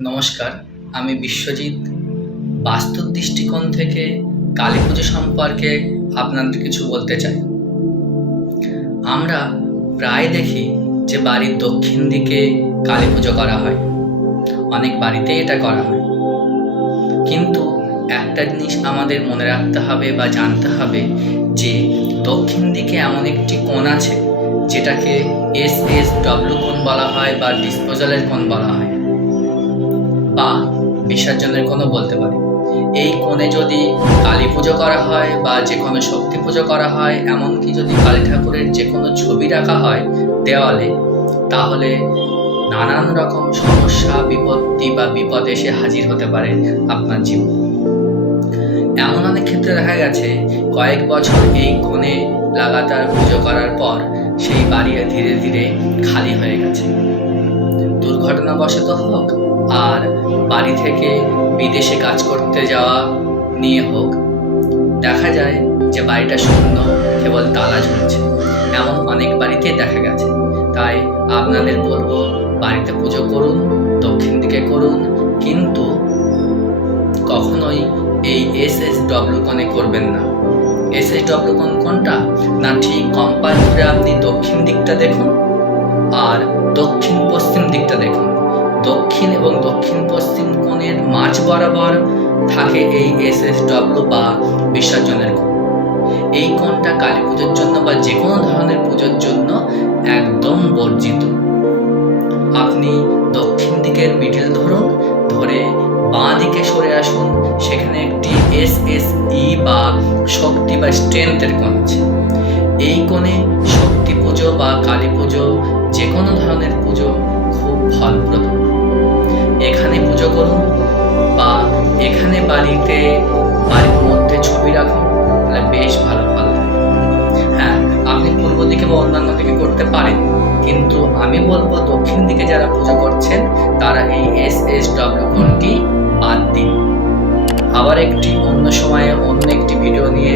নমস্কার, আমি বিশ্বজিৎ। বাস্তু দৃষ্টিকোণ থেকে কালী পুজো সম্পর্কে আপনাদের কিছু বলতে চাই। আমরা প্রায় দেখি যে বাড়ির দক্ষিণ দিকে কালী পুজো করা হয়। অনেক বাড়িতে এটা করা হয়। কিন্তু একটা জিনিস আমাদের মনে রাখতে হবে বা জানতে হবে যে দক্ষিণ দিকে এমন একটি কোণ আছে যেটাকে এস এস ডব্লিউ কোণ বলা হয় বা ডিসপোজালের কোণ বলা হয়। বা বিসর্জনের কোনো বলতে পারি। এই কোণে যদি কালী পুজো করা হয় বা যে কোনো শক্তি পুজো করা হয়, এমনকি যদি কালী ঠাকুরের যে কোনো ছবি রাখা হয় দেওয়ালে, তাহলে নানান রকম সমস্যা, বিপত্তি বা বিপদ এসে হাজির হতে পারে আপনার জীবন। এমন অনেক ক্ষেত্রে দেখা গেছে, কয়েক বছর এই কোণে লাগাতার পুজো করার পর সেই বাড়ি ধীরে ধীরে খালি হয়ে গেছে। দুর্ঘটনাবশত হোক, আর বাড়ি থেকে বিদেশে কাজ করতে যাওয়া নিয়ে হোক, দেখা যায় যে বাড়িটা শূন্য, কেবল তালা ঝুলছে। এমন অনেক বাড়িতেই দেখা গেছে। তাই আপনাদের বলব, বাড়িতে পুজো করুন, দক্ষিণ দিকে করুন, কিন্তু কখনোই এই এস এস ডব্লিউ কোণে করবেন না। এস এস ডব্লিউ কোণ কোনটা না ঠিক কম্পাস আপনি দক্ষিণ দিকটা দেখুন। আর দক্ষিণ পশ্চিম দিকটা দেখুন। দক্ষিণ এবং দক্ষিণ পশ্চিম কোণের মাঝ বরাবর থাকে এই এস এস ডব্লিউ বা বিসর্জনের কোণ। এই কোণটা কালী পুজোর জন্য বা যে কোনো ধরনের পুজোর জন্য একদম বর্জিত। আপনি দক্ষিণ দিকের মিডিল ধরুন, ধরে বাঁ দিকে সরে আসুন, সেখানে একটি এস এস ই বা শক্তি বা স্ট্রেংথের কোণ আছে। এই কোণে শক্তি পুজো বা কালী পুজো যে কোনো ধরনের পুজো খুব ফলপ্রদ। এখানে পুজো করুন বা এখানে বাড়িতে, বাড়ির মধ্যে ছবি রাখুন, তাহলে বেশ ভালো ফল হ্যাঁ। আপনি পূর্ব দিকে বা অন্যান্য দিকে করতে পারেন, কিন্তু আমি বলব দক্ষিণ দিকে যারা পুজো করছেন, তারা এই এস এস ডব্লিউ কোণটি বাদ দিন। আবার একটি অন্য সময়ে অন্য একটি ভিডিও নিয়ে